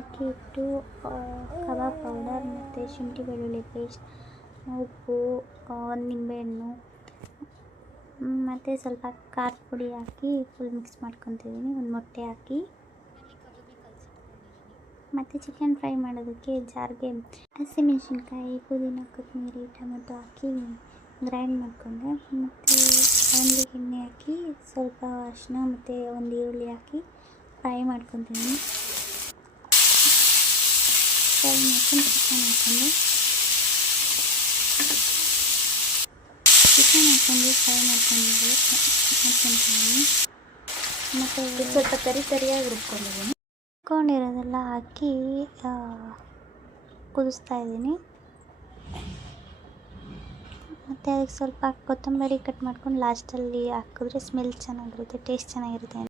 ಅಕ್ಕಿ ಇಟ್ಟು kebab powder ಮತ್ತು ಶುಂಠಿ ಬೆಳ್ಳುಳ್ಳಿ ಪೇಸ್ಟ್, ಉಪ್ಪು, ಒಂದು ನಿಂಬೆಹಣ್ಣು ಮತ್ತು ಸ್ವಲ್ಪ ಖಾರದ ಪುಡಿ ಹಾಕಿ ಫುಲ್ ಮಿಕ್ಸ್ ಮಾಡ್ಕೊತಿದ್ದೀನಿ. ಒಂದು ಮೊಟ್ಟೆ ಹಾಕಿ ಮತ್ತು ಚಿಕನ್ ಫ್ರೈ ಮಾಡೋದಕ್ಕೆ ಜಾರ್ಗೆ ಹಸಿಮೆಣ್ಸಿನ್ಕಾಯಿ, ಪುದೀನ, ಕೊತ್ತಂಬರಿ, ಟೊಮೆಟೊ ಹಾಕಿ ಗ್ರೈಂಡ್ ಮಾಡಿಕೊಂಡೆ. ಮತ್ತು ಬಾಣಲಿಗೆ ಎಣ್ಣೆ ಹಾಕಿ ಸ್ವಲ್ಪ ಅರಿಶಿನ ಮತ್ತು ಒಂದು ಈರುಳ್ಳಿ ಹಾಕಿ ಫ್ರೈ ಮಾಡ್ಕೊತೀನಿ. ಫ್ರೈ ಮಾಡ್ಕೊಂಡು ಚಿಕನ್ ಹಾಕ್ಕೊಂಡು ಫ್ರೈ ಮಾಡ್ಕೊಂಡಿದ್ದೀನಿ. ಮತ್ತು ಸ್ವಲ್ಪ ತರಿಯಾಗಿ ರುಬ್ಕೊಂಡಿದ್ದೀನಿ. ರುಬ್ಕೊಂಡಿರೋದೆಲ್ಲ ಹಾಕಿ ಕುದಿಸ್ತಾ ಇದ್ದೀನಿ. ಮತ್ತು ಅದಕ್ಕೆ ಸ್ವಲ್ಪ ಕೊತ್ತಂಬರಿ ಕಟ್ ಮಾಡ್ಕೊಂಡು ಲಾಸ್ಟಲ್ಲಿ ಹಾಕಿದ್ರೆ ಸ್ಮೆಲ್ ಚೆನ್ನಾಗಿರುತ್ತೆ, ಟೇಸ್ಟ್ ಚೆನ್ನಾಗಿರುತ್ತೆ.